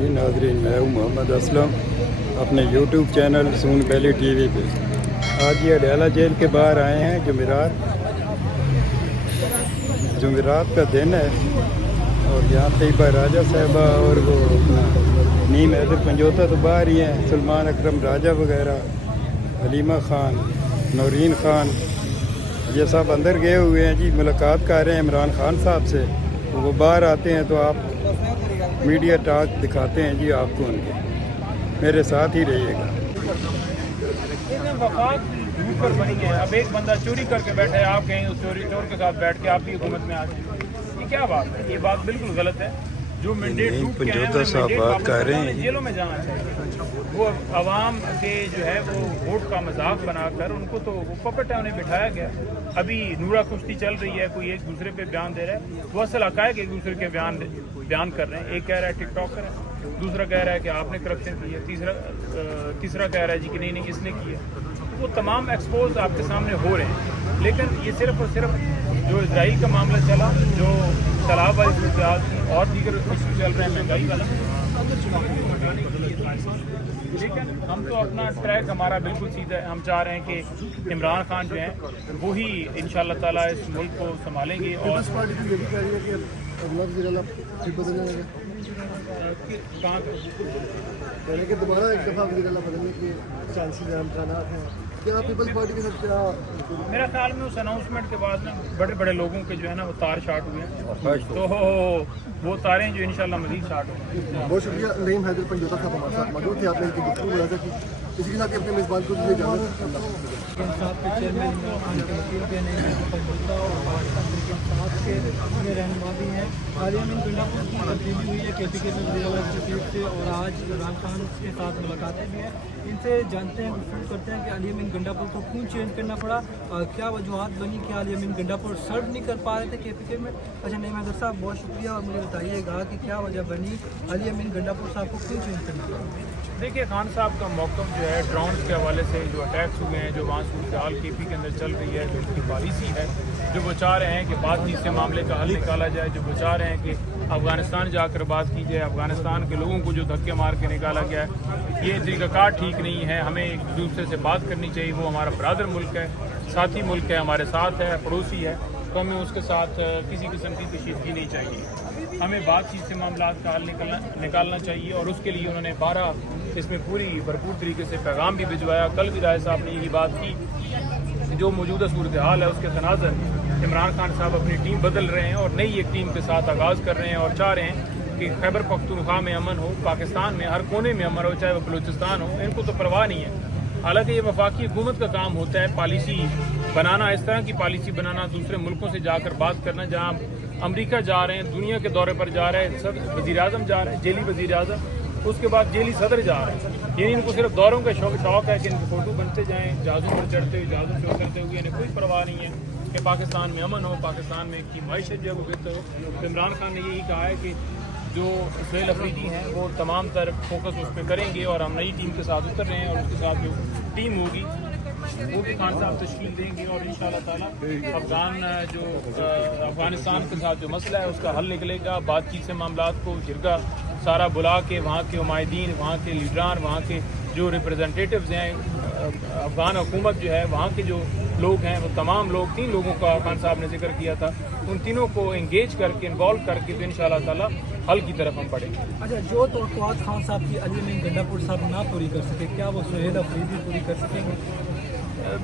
जी नाज़रीन, मैं हूँ मोहम्मद असलम अपने यूट्यूब चैनल सून वैली टीवी पे। आज ये अडयाला जेल के बाहर आए हैं। जुमेरात का दिन है और यहाँ तैयबा राजा साहबा और वो अपना नीम हैदर पंजोता तो बाहर ही हैं, सलमान अकरम राजा वगैरह, हलीमा खान, नौरीन खान, ये सब अंदर गए हुए हैं जी। मुलाकात कर रहे हैं इमरान खान साहब से। वो बाहर आते हैं तो आप मीडिया टॉक दिखाते हैं जी आपको उनके। मेरे साथ ही रहिएगा। वफाक झूठ पर बनी है। अब एक बंदा चोरी करके बैठा है, आप कहें उस चोर के साथ बैठ के आपकी हुकूमत में आ गए, ये क्या बात है? ये बात बिल्कुल गलत है। जो मैंडेट टूट के आए हैं बात कर रहे हैं, जेलों में जाना चाहिए। वो अवाम के जो है वो वोट का मजाक बनाकर उनको तो वो पपट है, उन्हें बिठाया गया। अभी नूरा कुश्ती चल रही है, कोई एक दूसरे पे बयान दे रहा है, वो असल हकायक एक दूसरे के बयान कर रहे हैं। एक कह रहा है टिकटॉकर है, दूसरा कह रहा है कि आपने करप्शन की है, तीसरा कह रहा है जी कि नहीं इसने की है। वो तमाम एक्सपोज आपके सामने हो रहे हैं। लेकिन ये सिर्फ और सिर्फ जो इजराइल का मामला चला, जो तालाब वाली सूरत थी और दीगर इशू चल रहे हैं, महंगाई वाला, लेकिन हम तो अपना ट्रैक हमारा बिल्कुल सीधा है। हम चाह रहे हैं कि इमरान खान जो हैं वही इंशाअल्लाह ताला इस मुल्क को संभालेंगे। और दोबारा एक दफ़ा बदलने के चांसेस हैं, क्या पीपल्स पार्टी के साथ क्या? मेरा ख्याल में उस अनाउंसमेंट के बाद ना बड़े बड़े लोगों के जो है ना वो तार शार्ट हुए हैं, तो वो तारें जो इंशाल्लाह मज़ीद शार्ट होंगी। बहुत शुक्रिया। नईम हैदर पंजोता साहब हमारे साथ मौजूद थे, आपने इनकी गुफ्तगू मुलाज़ा की। इसी के साथ अपने मेज़बान को दीजिए इजाज़त। रहनुमा भी हैं। हालिया में गंडापुर की तब्दीली हुई है KPK में वज़ीर की सीट से, और आज इमरान खान के साथ मुलाकातें भी हैं। इनसे जानते हैं, गुफ्तगू करते हैं कि अली अमीन गंडापुर को क्यों चेंज करना पड़ा, क्या वजूहत बनी कि अली अमीन गंडापुर सर्व नहीं कर पा रहे थे KPK में। अच्छा नईम हैदर साहब, बहुत शुक्रिया, और मुझे बताइएगा कि क्या वजह बनी अली अमीन गंडापुर साहब को क्यों चेंज करना पड़ा? देखिए, खान साहब का मौक़िफ़ जो है ड्रोन्स के हवाले से जो अटैक्स हुए हैं, जो वहाँ सूरत हाल KP के अंदर चल रही है, जो उनकी पॉलिसी है, जो वो चाह रहे हैं कि बातचीत से मामले का हल निकाला जाए, जो वो चाह रहे हैं कि अफ़गानिस्तान जाकर बात की जाए, अफ़गानिस्तान के लोगों को जो धक्के मार के निकाला गया है, ये तरीक़ाकार ठीक नहीं है। हमें एक दूसरे से बात करनी चाहिए। वो हमारा बरादर मुल्क है, साथी मुल्क है, हमारे साथ है, पड़ोसी है, तो हमें उसके साथ किसी किस्म की कशीदगी नहीं चाहिए। हमें बातचीत से मामला का हल निकालना चाहिए, और उसके लिए उन्होंने 12 इसमें पूरी भरपूर तरीके से पैगाम भी भिजवाया। कल भी राय साहब ने यही बात की, जो मौजूदा सूरत हाल है उसके तनाज़र इमरान खान साहब अपनी टीम बदल रहे हैं और नई एक टीम के साथ आगाज़ कर रहे हैं, और चाह रहे हैं कि खैबर पख्तूनख्वा में अमन हो, पाकिस्तान में हर कोने में अमन हो, चाहे वो बलूचिस्तान हो। इनको तो परवाह नहीं है। हालांकि ये वफाकी हुकूमत का काम होता है पॉलिसी बनाना, इस तरह की पॉलिसी बनाना, दूसरे मुल्कों से जाकर बात करना। जहाँ अमेरिका जा रहे हैं, दुनिया के दौरे पर जा रहे हैं, वज़ीर आज़म जा रहे हैं, जेली वज़ीर आज़म, उसके बाद जेली सदर जा रहे हैं। यानी इनको सिर्फ दौरों का शौक है कि इनके फ़ोटो बनते जाएँ, जहाज़ों पर चढ़ते हुए, जहाज़ों शो करते हुए। इन्हें कोई परवाह नहीं है कि पाकिस्तान में अमन हो, पाकिस्तान में की माइशत जो है वो बेहतर हो। तो इमरान खान ने यही कहा है कि जो सुहेल अफरीदी हैं वो तमाम तर फोकस उस पर करेंगे, और हम नई टीम के साथ उतर रहे हैं, और उसके साथ जो टीम होगी वो भी खान साहब तश्कील देंगे, और इंशाअल्लाह ताला अफ़गानिस्तान के साथ जो मसला है उसका हल निकलेगा। बातचीत से मामलात को जिरगा सारा बुला के वहाँ के उमायदीन, वहाँ के लीडरान, वहाँ के जो रिप्रेजेंटेटिव्स हैं, अफ़गान हुकूमत जो है, वहाँ के जो लोग हैं, वो तमाम लोग, 3 लोगों का खान साहब ने जिक्र किया था, उन तीनों को एंगेज करके, इन्वॉल्व करके, तो इंशाअल्लाह ताला हल की तरफ हम बढ़ेंगे। अच्छा, जो तवक्कुआत खान साहब की अली अमीन गंडापुर साहब ना पूरी कर सके, क्या वो सुहेल अफरीदी पूरी कर सकेंगे?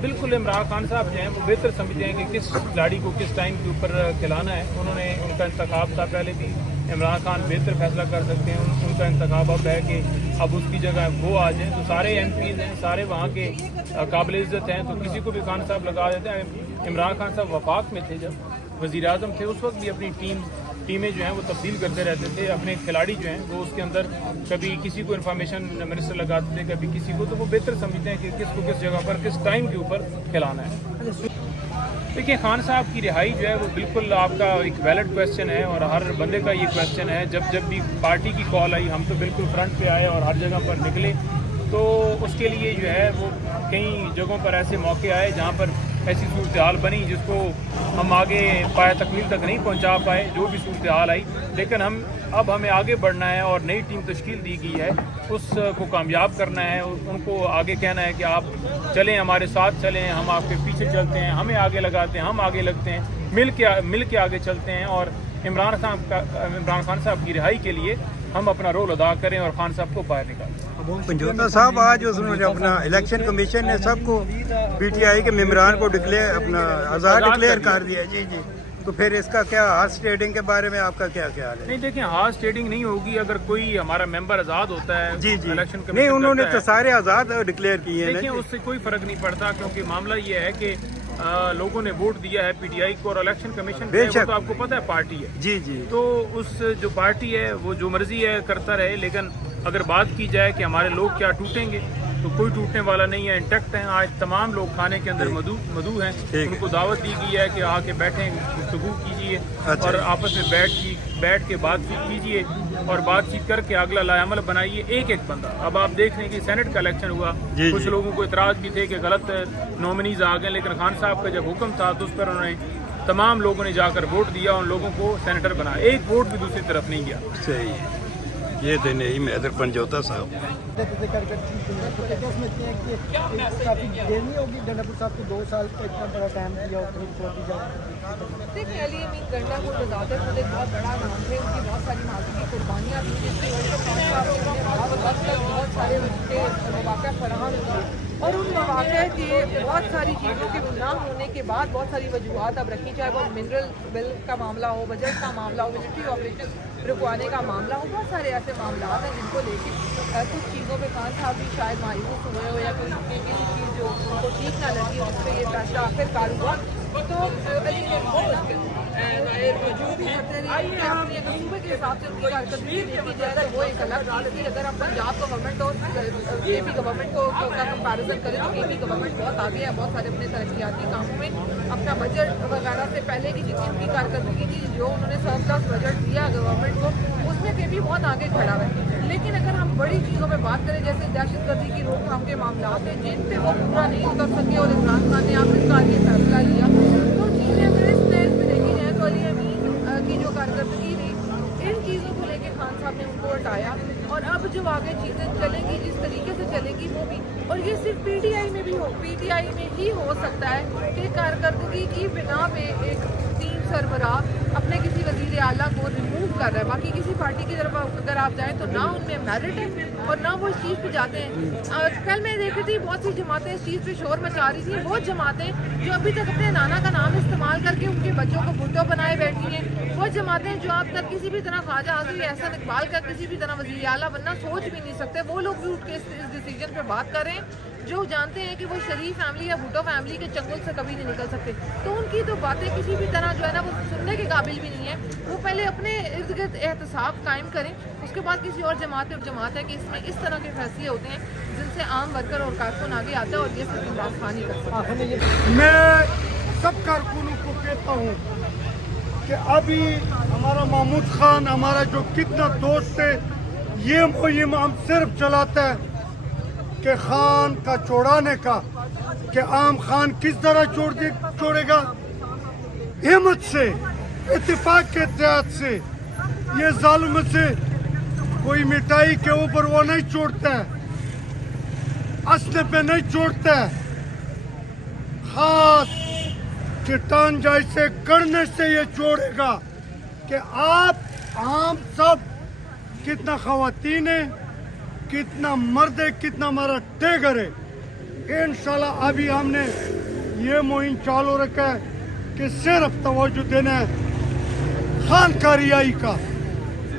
बिल्कुल, इमरान खान साहब जो हैं वो बेहतर समझते हैं कि किस खिलाड़ी को किस टाइम के ऊपर खिलाना है। उन्होंने, उनका इंतखाब था पहले भी, इमरान खान बेहतर फैसला कर सकते हैं। उनका इंतखाब अब है कि अब उसकी जगह वो आ जाएँ। तो सारे MPs हैं, सारे वहाँ के काबिल इज़्ज़त हैं, तो किसी को भी खान साहब लगा देते हैं। इमरान खान साहब वफाक में थे, जब वज़ीर आज़म थे, उस वक्त भी अपनी टीमें जो हैं वो तब्दील करते रहते थे। अपने खिलाड़ी जो हैं वो उसके अंदर कभी किसी को इन्फॉर्मेशन मिनिस्टर लगाते थे, कभी किसी को, तो वो बेहतर समझते हैं कि किसको किस जगह पर किस टाइम के ऊपर खिलाना है। देखिए, खान साहब की रिहाई जो है वो बिल्कुल आपका एक वैलिड क्वेश्चन है, और हर बंदे का ये क्वेश्चन है। जब भी पार्टी की कॉल आई, हम तो बिल्कुल फ्रंट पे आए और हर जगह पर निकले। तो उसके लिए जो है वो कई जगहों पर ऐसे मौके आए जहाँ पर ایسی صورتحال بنی جس کو ہم آگے پایا تکمیل تک نہیں پہنچا پائے، جو بھی صورتحال آئی، لیکن اب ہمیں آگے بڑھنا ہے اور نئی ٹیم تشکیل دی گئی ہے، اس کو کامیاب کرنا ہے، ان کو آگے کہنا ہے کہ آپ چلیں، ہمارے ساتھ چلیں، ہم آپ کے پیچھے چلتے ہیں، ہمیں آگے لگاتے ہیں، ہم آگے لگتے ہیں، مل کے آگے چلتے ہیں، اور عمران خان صاحب کی رہائی کے لیے ہم اپنا رول ادا کریں اور خان صاحب کو باہر نکالیں۔ پنجوتا صاحب آج انہوں نے اپنا الیکشن کمیشن نے سب کو پی ٹی آئی کے ممبران کو اپنا آزاد ڈکلیئر کر دیا، جی جی، تو پھر اس کا کیا ہارس ٹریڈنگ کے بارے میں آپ کا کیا خیال ہے؟ نہیں دیکھیں، ہارس ٹریڈنگ نہیں ہوگی اگر کوئی ہمارا ممبر آزاد ہوتا ہے، جی جی، الیکشن نہیں کمیشن انہوں نے کرتا تو ہے، سارے آزاد ڈکلیئر کیے ہیں نا دیکھیں جی۔ اس سے کوئی فرق نہیں پڑتا، کیونکہ معاملہ یہ ہے کہ لوگوں نے ووٹ دیا ہے پی ٹی آئی کو، اور الیکشن کمیشن بے شک، تو آپ کو پتہ ہے پارٹی ہے، جی جی، تو اس جو پارٹی ہے وہ جو مرضی ہے کرتا رہے، لیکن اگر بات کی جائے کہ ہمارے لوگ کیا ٹوٹیں گے تو کوئی ٹوٹنے والا نہیں ہے، انٹیکٹ ہیں۔ آج تمام لوگ کھانے کے اندر مدعو ہیں، ان کو دعوت دی گئی ہے کہ آ کے بیٹھیں، گفتگو کیجیے اور آپس میں بیٹھ کے بات چیت کیجیے اور بات چیت کر کے اگلا لائے عمل بنائیے ایک ایک بندہ۔ اب آپ دیکھ لیں کہ سینٹ کا الیکشن ہوا، کچھ لوگوں کو اعتراض بھی تھے کہ غلط نومنیز آ گئے، لیکن خان صاحب کا جب حکم تھا تو اس پر انہوں نے تمام لوگوں نے جا کر ووٹ دیا، ان لوگوں کو سینیٹر بنایا، ایک ووٹ بھی دوسری طرف نہیں گیا۔ صحیح ہے، یہ تھے نعیم حیدر پنجوتا صاحب۔ کافی دیر نہیں ہوگی گنڈا پور صاحب کو 2 سال کا اتنا بڑا ٹائم دیا اور دیکھیں علی امین گنڈا پور بذات خود ایک بہت بڑا نام ہے، ان کی بہت ساری ماضی کی قربانیاں تھیں، جس کی وجہ سے بہت سارے مواقع فراہم ہوئے، اور ان مواقع کے بہت ساری چیزوں کے نہ ہونے کے بعد بہت ساری وجوہات اب رکھی، چاہے وہ منرل بل کا معاملہ ہو، بجٹ کا معاملہ ہو، ملٹری آپریشن رکوانے کا معاملہ ہو، بہت سارے ایسے معاملات ہیں جن کو لے کے کچھ چیزوں پہ خان صاحب بھی شاید مایوس ہوئے ہو، یا کوئی کسی چیز جو ان کو ٹھیک نہ لگی جس پہ یہ فیصلہ آخرکار ہوا، تو علی نے جو بھی کرتے رہے اپنے صوبے کے حساب سے ان کی کارکردگی دیکھی جائے تو وہ ایک الگ چیز تھی۔ اگر ہم پنجاب گورنمنٹ اور کے پی گورنمنٹ کو کا کمپیریزن کریں تو کے پی گورنمنٹ بہت آگے ہے، بہت سارے اپنے ترقیاتی کاموں میں، اپنا بجٹ وغیرہ سے پہلے کی جتنی ان کی کارکردگی تھی، جو انہوں نے سرپلس بجٹ دیا گورنمنٹ کو، اس میں کے پی بہت آگے کھڑا ہے۔ لیکن اگر ہم بڑی چیزوں پہ بات کریں جیسے دہشت گردی کی روک تھام کے معاملات ہیں جن پہ وہ پورا نہیں اتر سکے اور عمران خان نے آخرکار یہ فیصلہ لیا، تو چیزیں اگر اس سٹیج پہ دیکھی جائیں تو علی امین کی جو کارکردگی تھی ان چیزوں کو لے کے خان صاحب نے ان کو ہٹایا، اور اب جو آگے چیزیں چلیں گی جس طریقے سے چلیں گی وہ بھی، اور یہ صرف پی ٹی آئی میں بھی پی ٹی آئی میں ہی ہو سکتا ہے کہ کارکردگی کی بنا پہ ایک ٹیم سربراہ اپنے کسی وزیر اعلیٰ کو ریموو کر رہا ہے۔ باقی کسی پارٹی کی طرف اگر آپ جائیں تو نہ ان میں میرٹ ہے اور نہ وہ اس چیز پہ جاتے ہیں۔ کل میں دیکھ رہی تھی بہت سی جماعتیں اس چیز پہ شور مچا رہی تھیں، وہ جماعتیں جو ابھی تک اپنے نانا کا نام استعمال کر کے ان کے بچوں کو بھٹو بنائے بیٹھی ہیں، وہ جماعتیں جو اب تک کسی بھی طرح خواجہ حاضری احسن اقبال کا کسی بھی طرح وزیر اعلیٰ بننا سوچ بھی نہیں سکتے، وہ لوگ بھی اٹھ کے اس ڈیسیجن پہ بات کر رہے ہیں جو جانتے ہیں کہ وہ شریف فیملی یا بھٹو فیملی کے چنگل سے کبھی نہیں نکل سکتے۔ تو ان کی تو باتیں کسی بھی طرح جو ہے نا وہ سننے کے قابل بھی نہیں ہے، وہ پہلے اپنے ارد گرد احتساب قائم کریں، اس کے بعد کسی اور جماعت ہے کہ اس میں اس طرح کے فیصلے ہوتے ہیں جن سے عام ورکر اور کارکن آگے آتا ہے، اور یہ صرف عمران خان ہی کر سکتا ہے۔ میں سب کارکنوں کو کہتا ہوں کہ ابھی ہمارا محمود خان ہمارا جو کتنا دوست ہے، یہ مہم ہم صرف چلاتا ہے کہ خان کا چھوڑانے کا، کہ عام خان کس طرح چھوڑے گا، ہمت سے، اتفاق کے اتحاد سے، یہ ظالم سے کوئی مٹائی کے اوپر وہ نہیں چھوڑتا ہے، اسلحے پہ نہیں چھوڑتا ہے، خاص چٹان جیسے کرنے سے یہ چھوڑے گا کہ آپ عام سب کتنا خواتین ہیں، کتنا مرد ہے، کتنا ہمارا ٹیگر ہے۔ انشاءاللہ ابھی ہم نے یہ مہم چالو رکھا ہے کہ صرف توجہ دینا ہے خان کا رہائی کا،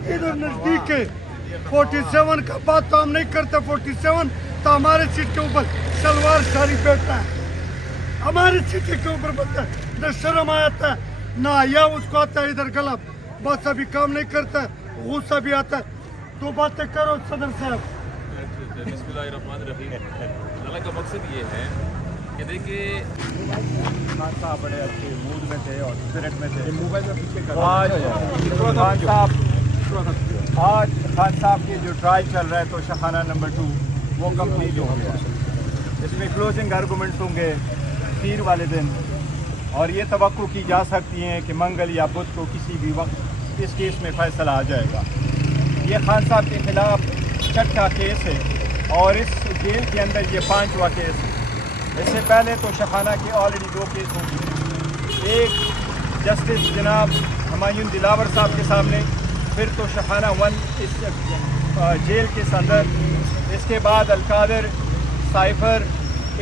ادھر نزدیک ہے 47 کا بات تو ہم نہیں کرتے، 47 تو ہمارے سیٹ کے اوپر شلوار ساری بیٹھتا ہے، ہمارے سیٹ کے اوپر بنتا ہے، نہ شرم آتا ہے نہ حیا اس کو آتا ہے، ادھر غلط بس ابھی کام نہیں کرتا ہے، غصہ بھی آتا ہے۔ دو باتیں کرو صدر صاحب۔ بسم اللہ الرحمن الرحیم۔ اللہ کا مقصد یہ ہے کہ دیکھیے خان صاحب بڑے اچھے موڈ میں تھے اور اسپرٹ میں تھے، آج خان صاحب کی جو ٹرائل چل رہا ہے تو شاہانہ نمبر 2 وہ کمپلیٹ ہو گیا، اس میں کلوزنگ آرگومنٹس ہوں گے، पीर वाले दिन, और ये तवक्को की जा सकती है कि मंगल या बुध को किसी भी वक्त इस केस में फ़ैसला आ जाएगा। ये खान साहब के ख़िलाफ़ 6ठा केस है और इस जेल के अंदर ये 5वां केस है। इससे पहले तो शहाना के ऑलरेडी 2 केस हो चुके, एक जस्टिस जनाब हुमायूं दिलावर साहब के सामने, फिर तो शहाना 1 इस जेल के अंदर, इसके बाद अलकादर, साइफर,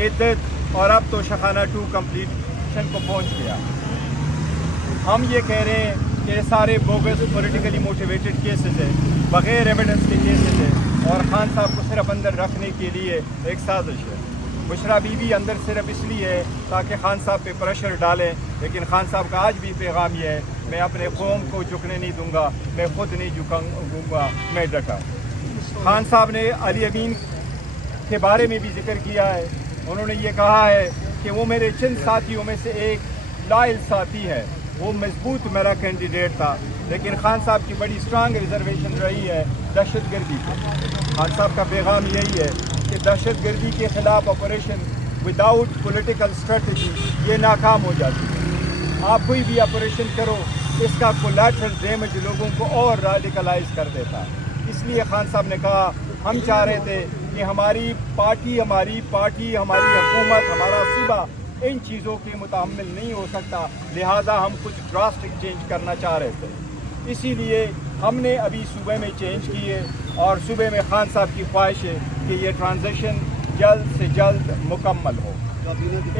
इद्दत और अब तो शहाना 2 कंप्लीशन को पहुंच गया। हम ये कह रहे हैं कि ये सारे बोगस पॉलिटिकली मोटिवेटेड केसेस हैं, बग़ैर एविडेंस के केसेस हैं और खान साहब को सिर्फ अंदर रखने के लिए एक साजिश है। बुशरा बीबी अंदर सिर्फ इसलिए है ताकि खान साहब पे प्रेशर डालें, लेकिन खान साहब का आज भी पैगाम ये है, मैं अपने कौम को झुकने नहीं दूंगा, मैं खुद नहीं झुकूंगा, मैं डटा। खान साहब ने अली अमीन के बारे में भी जिक्र किया है। उन्होंने ये कहा है कि वो मेरे चंद साथियों में से एक लायल साथी है, वो मजबूत मेरा कैंडिडेट था, लेकिन खान साहब की बड़ी स्ट्रांग रिजर्वेशन रही है दहशतगर्दी पर। खान साहब का पैगाम यही है कि दहशतगर्दी के ख़िलाफ़ ऑपरेशन विदाउट पॉलिटिकल स्ट्रेटजी ये नाकाम हो जाती है। आप कोई भी ऑपरेशन करो, इसका कोलैटरल डैमेज लोगों को और रेडिकलाइज कर देता है। इसलिए खान साहब ने कहा, हम चाह रहे थे कि हमारी पार्टी, हमारी हुकूमत, हमारा सूबा इन चीज़ों के मुतामिल नहीं हो सकता, लिहाजा हम कुछ ड्रास्टिक चेंज करना चाह रहे थे। इसीलिए हमने अभी सूबे में चेंज किए और सूबे में खान साहब की ख्वाहिश है कि ये ट्रांजिशन जल्द से जल्द मुकम्मल हो।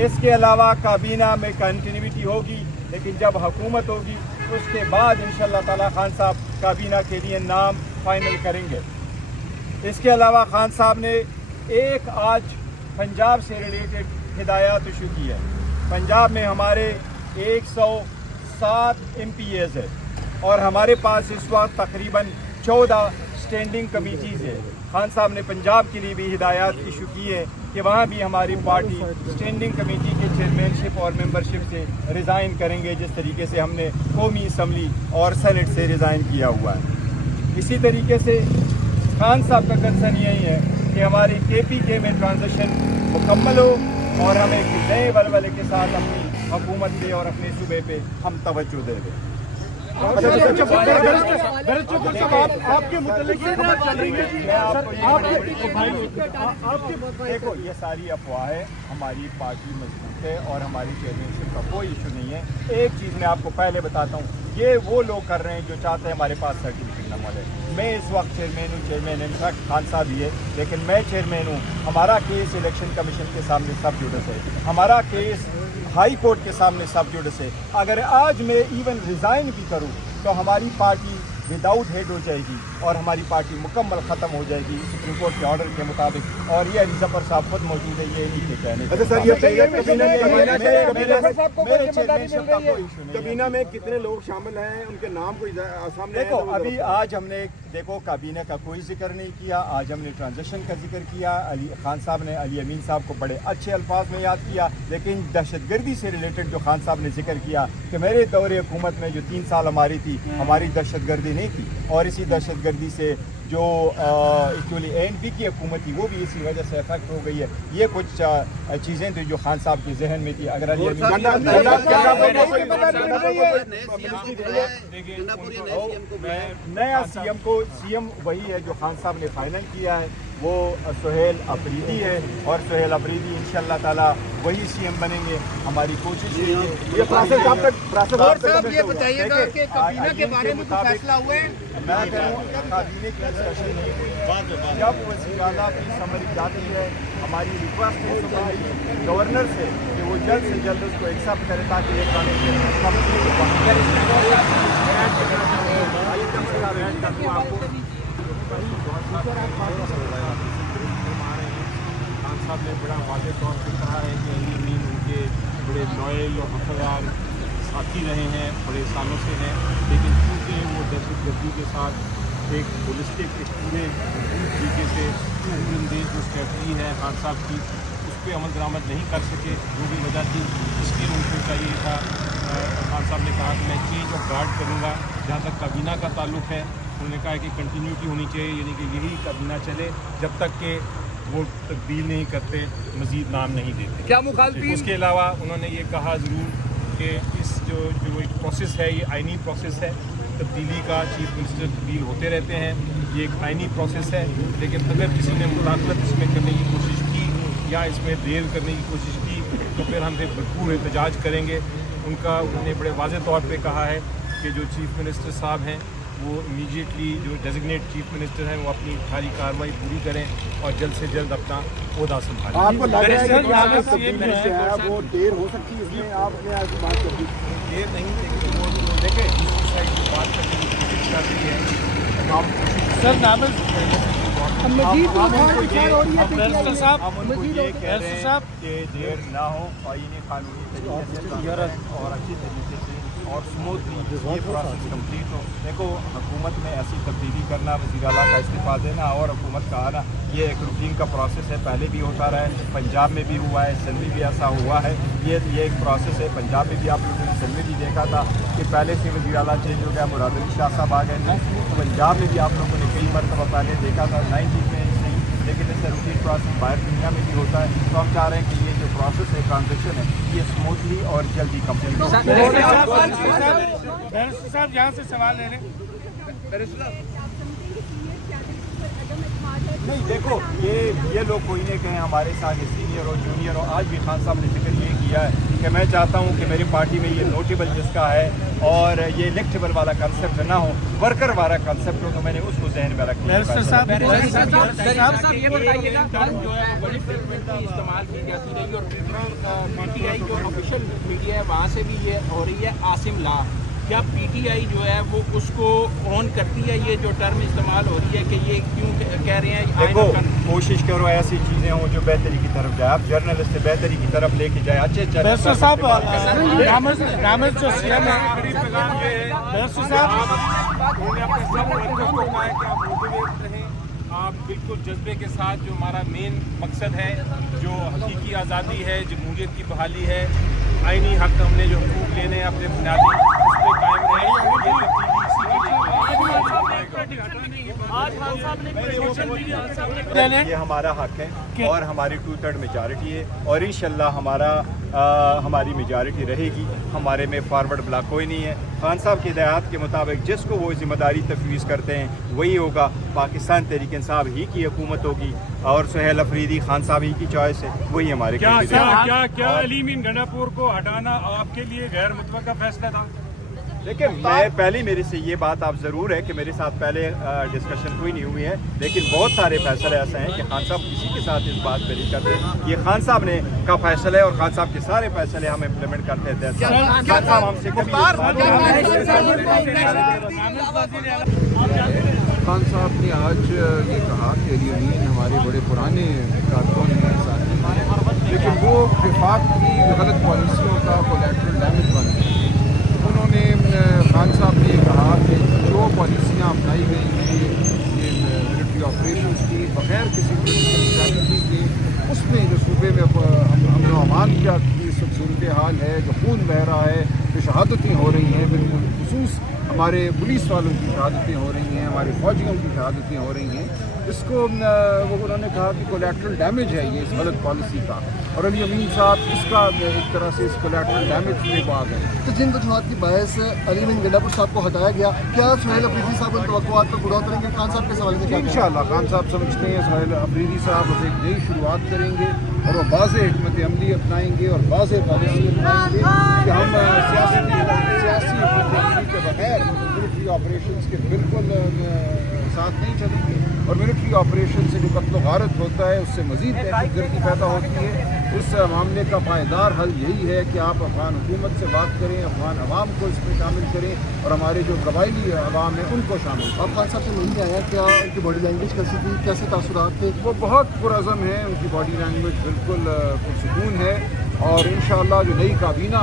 इसके अलावा काबीना में कंटिन्यूटी होगी, लेकिन जब हुकूमत होगी उसके बाद इंशाअल्लाह ताला खान साहब काबीना के लिए नाम फाइनल करेंगे। इसके अलावा खान साहब ने एक आज पंजाब से रिलेटेड हिदायत इशू की है। पंजाब में हमारे 107 MPAs है और हमारे पास इस वक्त तकरीबन 14 स्टैंडिंग कमेटीज़ है। खान साहब ने पंजाब के लिए भी हिदायत इशू की है कि वहाँ भी हमारी पार्टी स्टैंडिंग कमेटी के चेयरमैनशिप और मेंबरशिप से रिज़ाइन करेंगे, जिस तरीके से हमने कौमी असम्बली और सेनेट से रिज़ाइन किया हुआ है। इसी तरीके से खान साहब का कंसर्न यही है कि हमारी KPK में ट्रांजिशन मुकम्मल हो और हम एक नए वलवले के साथ अपनी हुकूमत पे और अपने सूबे पे हम तवज्जो दे दें। आपके मुतालिक देखो, ये सारी अफवाह है, हमारी पार्टी मजबूत है और हमारी चेयरमैनशिप का कोई इशू नहीं है। एक चीज़ मैं आपको पहले बताता हूँ, ये वो लोग कर रहे हैं जो चाहते हैं हमारे पास सर्टिफिकेट न मिले। मैं इस वक्त चेयरमैन हूँ, चेयरमैन इनफैक्ट खान साहब ही है, लेकिन मैं चेयरमैन हूँ। हमारा केस इलेक्शन कमीशन के सामने सब जुडिस है, हमारा केस हाई कोर्ट के सामने सब जुडिस है। अगर आज मैं इवन रिज़ाइन भी करूँ तो हमारी पार्टी विदाउट हेड हो जाएगी और हमारी पार्टी मुकम्मल ख़त्म हो जाएगी सुप्रीम कोर्ट के ऑर्डर के मुताबिक। और ये अली ज़फ़र साहब खुद मौजूद है, ये नहीं कहने। कबीना में कितने लोग शामिल हैं, उनके नाम को सामने? देखो, अभी आज हमने काबीना का कोई जिक्र नहीं किया। आज हमने ट्रांजिशन का जिक्र किया। खान साहब ने अली अमीन साहब को बड़े अच्छे अल्फाज में याद किया, लेकिन दहशतगर्दी से रिलेटेड जो खान साहब ने जिक्र किया कि मेरे दौरे हुकूमत में जो 3 साल हमारी थी, हमारी दहशतगर्दी नहीं थी, और इसी दहशतगर्दी से जो एक्चुअली ANP की हुकूमत थी वो भी इसी वजह से अफेक्ट हो गई है। ये कुछ चीज़ें थी जो खान साहब के जहन में थी। अगर नया CM वही है जो खान साहब ने फाइनल किया है, वो सुहेल अफरीदी है और सुहेल अफरीदी इंशाअल्लाह ताला वही CM बनेंगे। हमारी कोशिश है ये प्रोसेस आप तक ये बताइएगा कि काबीना के बारे में कुछ फैसला हुए? मैं कहूँ काबीने की डिस्कशन नहीं हुई। जब वज़ीर आला की समरी जाती है, हमारी रिक्वेस्ट है गवर्नर से कि वो जल्द से जल्द उसको एक्सेप्ट करें ताकि ये ट्रांजिशन खान साहब ने बड़ा वाज़े तौर पर कहा है कि अली अमीन उनके बड़े लॉयल और वफादार साथी रहे हैं, बड़े सालों से हैं, लेकिन क्योंकि वो दहशतगर्दी के साथ एक होलिस्टिक एक पूरे तरीके से देश जो स्ट्रेटजी है खान साहब की, उस पर अमल दरामद नहीं कर सके, जो भी वजह थी इसलिए उनको चाहिए था। खान साहब ने कहा कि मैं चेंज ऑफ गार्ड करूँगा। जहाँ तक काबीना का ताल्लुक़ है, उन्होंने कहा कि कंटिन्यूटी होनी चाहिए, यानी कि यही काबीना चले जब तक कि वो तब्दील नहीं करते, मज़ीद नाम नहीं देते। क्या मुखालफी? उसके अलावा उन्होंने ये कहा ज़रूर कि इस जो एक प्रोसेस है, ये आइनी प्रोसेस है, तब्दीली का चीफ मिनिस्टर तब्दील होते रहते हैं, ये एक आइनी प्रोसेस है, लेकिन अगर किसी ने मुदाखलत इसमें करने की कोशिश की या इसमें देर करने की कोशिश की तो फिर हम भरपूर एहतजाज करेंगे। उन्होंने बड़े वाज़ेह तौर पे कहा है कि जो चीफ मिनिस्टर साहब हैं वो इमीडिएटली जो डेजिग्नेट चीफ मिनिस्टर हैं वो अपनी सारी कार्रवाई पूरी करें और जल्द से जल्द अपना ओहदा संभालें। आपको लग रहा है कि यहाँ तब्दीली जो है वो देर हो सकती है, इसमें आप अपने आज बात कर दीजिए। देर नहीं, लेकिन वो जो देखें दूसरी साइड की बात करने की कोशिश कर रही है। हम सर नाम मजीद ये कह रहे हैं कि देर ना हो और इन्हें कानूनी तरीके से और अच्छी तरीके से और स्मूथली ये प्रोसेस कंप्लीट हो। देखो हुकूमत में ऐसी तब्दीली करना, वज़ीर आला का इस्तीफ़ा देना और हुकूमत का आना, ये एक रूटीन का प्रोसेस है, पहले भी होता रहा है, पंजाब में भी हुआ है, सिंध में भी ऐसा हुआ है। ये एक प्रोसेस है। पंजाब में भी आप लोगों ने सिंध में भी देखा था कि पहले से वज़ीर आला चेंज हो गया, मुराद अली शाह साहब आ गए थे। पंजाब में भी आप लोगों ने कई मरतबा पहले देखा था 90 में नहीं, लेकिन इससे रूटीन प्रोसेस बाहर दुनिया में भी होता है। तो हम चाह रहे हैं कि ये जो प्रोसेस है, ट्रांजेक्शन है, ये स्मूथली और जल्दी कंप्लीट हो। साहब यहाँ से सवाल ले लें। नहीं देखो, ये लोग कोई नहीं कहें हमारे साथ सीनियर और जूनियर और आज भी खान साहब ने जिक्र ये किया है कि मैं चाहता हूँ कि मेरी पार्टी में ये नोटेबल जिसका है और ये इलेक्टेबल वाला कंसेप्ट ना हो, वर्कर वाला कंसेप्ट हो, तो मैंने उसको जहन में रखा। ये बताइएगा जो है बड़ी फ्रेगमेंट की इस्तेमाल की जाती रही और पीटीआई जो ऑफिशियल मीडिया है वहाँ से भी ये हो रही है आसिम ला, क्या पीटीआई जो है वो उसको ऑन करती है, ये जो टर्म इस्तेमाल हो रही है कि ये क्यों कह रहे हैं? देखो कोशिश करो ऐसी चीज़ें हों जो बेहतरी की तरफ जाए, आप जर्नलिस्ट बेहतरी की तरफ लेके जाए। अच्छे आप बिल्कुल जज्बे के साथ, जो हमारा मेन मकसद है, जो हकीकी आज़ादी है, जमहूरियत की बहाली है, आइनी हक हमने जो हकूक़ लेने हैं अपने बुनियादी, उस पर कायम रहें। ये हमारा हक है और हमारी 2/3 मेजॉरिटी है और इंशाल्लाह हमारी मेजॉरिटी रहेगी। हमारे में फॉरवर्ड ब्लॉक कोई नहीं है। खान साहब की हिदायत के मुताबिक जिसको वो जिम्मेदारी तफवीज़ करते हैं वही होगा। पाकिस्तान तहरीक इंसाफ ही की हुकूमत होगी और सुहेल अफरीदी खान साहब ही की चॉइस है, वही हमारे क्या अलीमीन गंडापुर को हटाना आपके लिए गैर मुतवक्का फैसला था? देखिए, मैं पहले मेरे से ये बात आप ज़रूर है कि मेरे साथ पहले डिस्कशन कोई नहीं हुई है, लेकिन बहुत सारे फैसले ऐसे हैं कि खान साहब किसी के साथ इस बात पर नहीं करते। ये खान साहब ने का फैसला है और खान साहब के सारे फैसले हम इम्प्लीमेंट करते हैं। खान साहब हमसे खान साहब ने आज ये कहा कि अलीमीन हमारे बड़े पुराने कारकुन हैं, साथी हैं, लेकिन वो विफाक की गलत पॉलिसियों का कोलैटरल डैमेज बन गए। उन्होंने खान साहब ने कहा कि जो पॉलिसियाँ अपनाई गई हैं ये मिलिट्री ऑपरेशंस की बग़ैर किसी पोलिटिकल स्ट्रैटेजी के, उसमें जो सूबे में अमन व अमान की सूरत हाल है, जो खून बह रहा है, जो शहादतें हो रही हैं, बिल्कुल खुसूस हमारे पुलिस वालों की शहादतें हो रही हैं, हमारे फौजियों की शहादतें हो रही हैं, इसको वो उन्होंने कहा कि कोलैटरल डैमेज है ये इस गलत पॉलिसी का। और अली अमीन साहब इसका एक तरह से इस कोलैटरल डैमेज में आ गए। तो जिन वजूहत की बहस अलीमीन गंडापुर साहब को हटाया गया, क्या सुहेल अफरीदी साहब उन तवक्कुआत पर पूरा उतरेंगे? खान साहब के सवाल में इंशाअल्लाह खान साहब समझते हैं सुहेल अफरीदी साहब अब एक नई शुरुआत करेंगे और वो वाज़ेह हिकमत अमली अपनाएंगे और वाज़ेह पॉलिसी अपनाएंगे कि हम सियासी के बगैर मिलिट्री ऑपरेशंस के बिल्कुल साथ नहीं चलेंगे। और मिलिट्री ऑपरेशन से जो कत्ल गारत होता है उससे मज़ीद दहशतगर्दी पैदा होती है। उस मामले का पायदार हल यही है कि आप अफगान हुकूमत से बात करें, अफगान अवाम को इसमें शामिल करें और हमारे जो कबायली अवाम है उनको शामिल करें। अब खान साहब से मिलने आया, क्या उनकी बॉडी लैंग्वेज कैसी थी, कैसे तासुरात थे? वो बहुत पुरअज़म है, उनकी बॉडी लैंग्वेज बिल्कुल पुरसुकून है और इंशाअल्लाह जो नई काबीना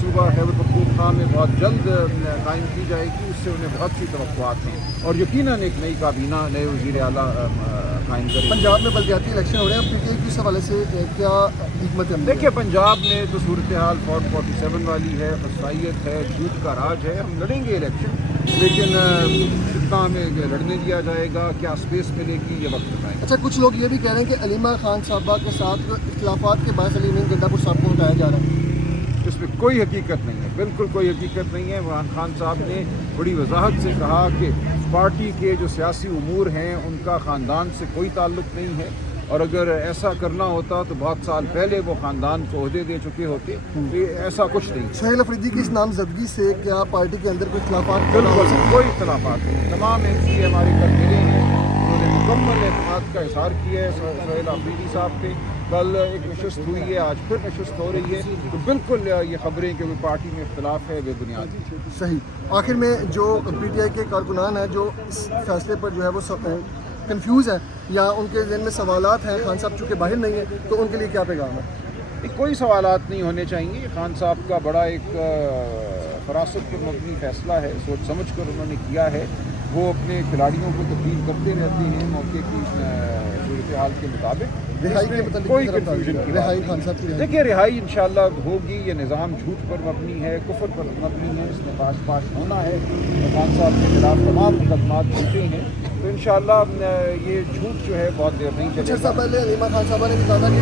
सूबा खैबर पख्तूनख्वा में बहुत जल्द कायम की जाएगी, उससे उन्हें बहुत सी तवक्कुआत हैं और यकीनन एक नई काबीना नए वज़ीर आला कायम करेंगे। पंजाब में बलदियाती इलेक्शन हो रहे हैं, पीटीआई किस हवाले से क्या हिकमत अमली? देखिए, पंजाब में तो सूरत हाल 47 वाली है, फसाइयत है, झूठ का राज है। हम लड़ेंगे इलेक्शन लेकिन कितना हमें लड़ने दिया जाएगा, क्या स्पेस मिलेगी, ये वक्त बताएगा। अच्छा, कुछ लोग ये भी कह रहे हैं कि अलीमा खान साहबा के साथ इख्तिलाफात के बायस अली अमीन गंडापुर साहब को हटाया जा रहा है। इसमें कोई हकीकत नहीं है, बिल्कुल कोई हकीकत नहीं है। इमरान खान साहब ने बड़ी वजाहत से कहा कि पार्टी के जो सियासी उमूर हैं उनका ख़ानदान से कोई ताल्लुक़ नहीं है, और अगर ऐसा करना होता तो बहुत साल पहले वो ख़ानदान को ओहदे दे चुके होते। ये ऐसा कुछ नहीं। सुहेल अफरीदी की इस नामजदगी से क्या पार्टी के अंदर कोई इख्तिलाफात? बिल्कुल कोई इख्तिलाफात नहीं। तमाम एमपी हमारे कल मिले हैं, उन्होंने मुकम्मल एतमाद का इजहार किया है सुहेल अफरीदी साहब पे। कल एक नशस्त हुई है, आज फिर नशस्त हो रही है, तो बिल्कुल ये खबरें कि पार्टी में इख्तिलाफ है बेबुनियाद। सही। आखिर में जो पीटीआई के कारकुनान हैं जो इस फैसले पर जो है वो कंफ्यूज है या उनके ज़हन में सवालात हैं, खान साहब चूँकि बाहर नहीं है, तो उनके लिए क्या पैगाम है? कोई सवालात नहीं होने चाहिए। खान साहब का बड़ा एक फरासत पर मबनी फैसला है, सोच समझ कर उन्होंने किया है। वो अपने खिलाड़ियों को तब्दील करते रहते हैं मौके की सूरत हाल के मुताबिक। रिहाई के मतलब कोई कन्फ्यूजन की रिहाई खान साहब की देखिए, रिहाई इंशाल्लाह होगी। ये निज़ाम झूठ पर मबनी है, कुफर पर मबनी है, इसमें पाश होना है। खान साहब के खिलाफ तमाम मुकदमात झूठे हैं, तो इंशाल्लाह ये झूठ जो है बहुत देर नहीं चलेगा। अच्छा, पहले अलीमा खान साहब ने भी कहा था कि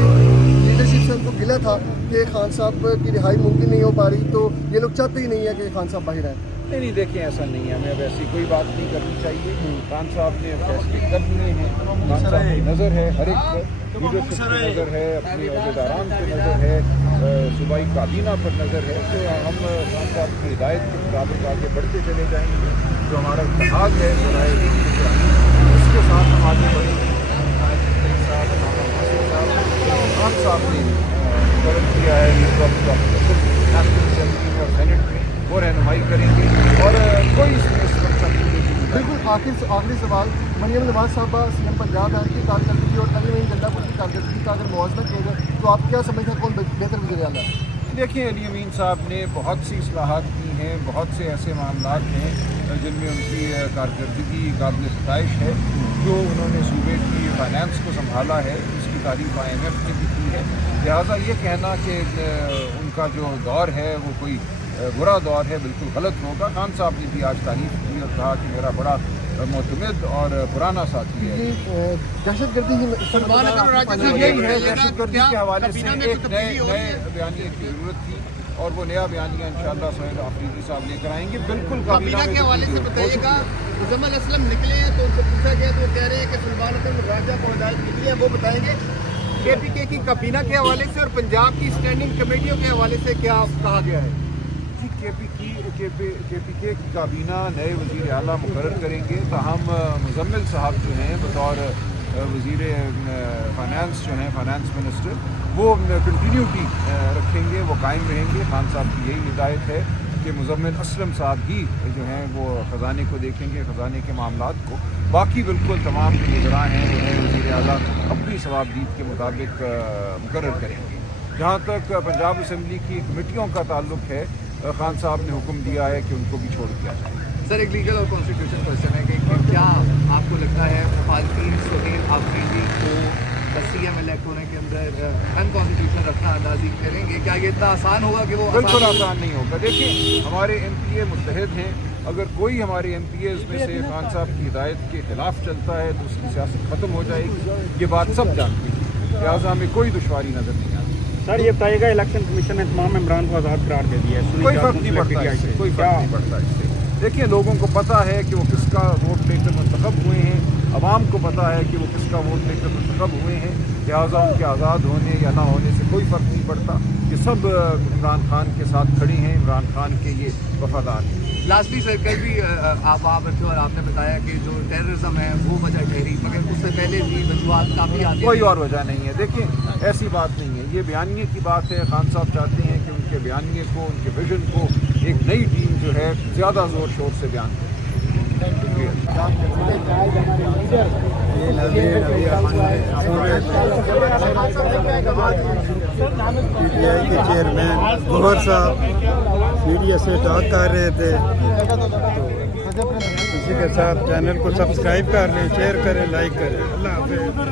लीडरशिप से उनको गिला था कि खान साहब की रिहाई मुमकिन नहीं हो पा रही, तो ये लोग चाहते ही नहीं है कि खान साहब बाहर आए। नहीं, देखें ऐसा नहीं है, हमें अब ऐसी कोई बात नहीं करनी चाहिए। खान साहब ने फैसले कर लिए हैं, खान साहब की नज़र है हर एक पर, लीडरशिप की नज़र है, अपने अहदेदारान की नज़र है, सूबाई काबीना पर नज़र है। तो हम खान साहब की हिदायत के मुताबिक आगे बढ़ते चले जाएंगे। जो हमारा इत्तेहाद है उसके साथ हम आगे बढ़ेंगे। खान साहब ने मुकर्रर किया है इस वक्त नेशनल असेंबली में और सेनेट में, वो रहनुमाई करेंगे और कोई इसमें सुरक्षा नहीं। बिल्कुल। आखिरी सवाल, मरियम नवाज साहबा सीएम पंजाब है, की कारकर्दगी और अली अमीन गंडापुर की कारकर्दगी का अगर मुआवजा किया जाए तो आप क्या समझते हैं कौन बेहतर वज़ीर आला है? देखिए, अली अमीन साहब ने बहुत सी इस्लाहात की हैं, बहुत से ऐसे मामलात हैं जिनमें उनकी कारकर्दगी काबिल सताइश है। जो उन्होंने सूबे की फाइनेंस को संभाला है उसकी तारीफ IMF ने भी की है। लिहाजा ये कहना कि उनका जो दौर है वो कोई बुरा दौर है, बिल्कुल गलत होगा। खान साहब ने भी आज तारीफ की और कहा कि मेरा बड़ा मोतमिद और पुराना साथी है। दहशतगर्दी दहशतगर्दी के हवाले से एक नए बयानिए की ज़रूरत थी और वो नया बयानिया इंशाअल्लाह सुहेल अफरीदी साहब लेकर आएंगे। बिल्कुल काबीना के हवाले से बताइएगा। मुजम्मिल असलम निकले हैं तो उनसे पूछा गया तो वो कह रहे हैं कि सुल्तान अहमद राजा को हिदायत मिली है, वो बताएंगे। KPK की काबीना के हवाले से और पंजाब की स्टैंडिंग कमेटियों के हवाले से क्या कहा गया है? KPK की काबीना नए वज़ीर आला मुकर्रर करेंगे। ताहम मुजम्मिल साहब जो हैं बतौर वज़ीर फाइनेंस जो हैं, फाइनेंस मिनिस्टर, वो कंटिन्यूटी रखेंगे, वो कायम रहेंगे। खान साहब की यही हिदायत है कि मुजम्मिल असलम साहब ही जो हैं वो ख़जाने को देखेंगे, ख़जाने के मामलात को। बाकी बिल्कुल तमाम जो वज़राए हैं वो नए वज़ीर आला अपनी सवाबदीद के मुताबिक मुकर्रर करेंगे। जहाँ तक पंजाब असम्बली की कमेटियों का ताल्लुक़ है, खान साहब ने हुक्म दिया है कि उनको भी छोड़ दिया जाए। सर, एक लीगल और कॉन्स्टिट्यूशन क्वेश्चन है कि क्या आपको लगता है मुखालिफिन सुहेल अफरीदी को CM इलेक्ट होने के अंदर अनकॉन्स्टिट्यूशन रखना अंदाजी करेंगे? क्या ये इतना आसान होगा कि वो? बिल्कुल आसान नहीं होगा। देखिए, हमारे MPA मुत्तहिद हैं। अगर कोई हमारे MPAs में से खान साहब की हिदायत के खिलाफ चलता है तो उसकी सियासत ख़त्म हो जाएगी। ये बात सब जानते हैं, लिहाजा हमें कोई दुश्वारी नज़र नहीं आती। सर, ये बताइएगा इलेक्शन कमीशन ने तमाम मेंबरान को आज़ाद करार दे दिया है, कोई फर्क नहीं पड़ता इससे, कोई फर्क नहीं पड़ता इससे। देखिए, लोगों को पता है कि वो किसका वोट लेकर मुंतखब हुए हैं, अवाम को पता है कि वो किसका वोट लेकर मुंतखब हुए हैं। लिहाजा उनके आज़ाद होने या ना होने से कोई फ़र्क नहीं पड़ता। ये सब इमरान खान के साथ खड़े हैं, इमरान खान के ये वफादार हैं। लास्टली सर, कल भी आप थे और आपने बताया कि जो टेररिज्म है वो वजह ठहरी, मगर उससे पहले भी वजूहत काफ़ी आती है। कोई और वजह नहीं है। देखिए, ऐसी बात नहीं है, ये बयानिए की बात है। खान साहब चाहते हैं कि उनके बयानिए को, उनके विजन को एक नई टीम जो है ज़्यादा ज़ोर शोर से बयान करे। PTI के चेयरमैन गौहर साहब मीडिया से टॉक कर रहे थे, तो इसी के साथ चैनल को सब्सक्राइब कर लें, शेयर करें, लाइक करें। अल्लाह हाफ़िज़।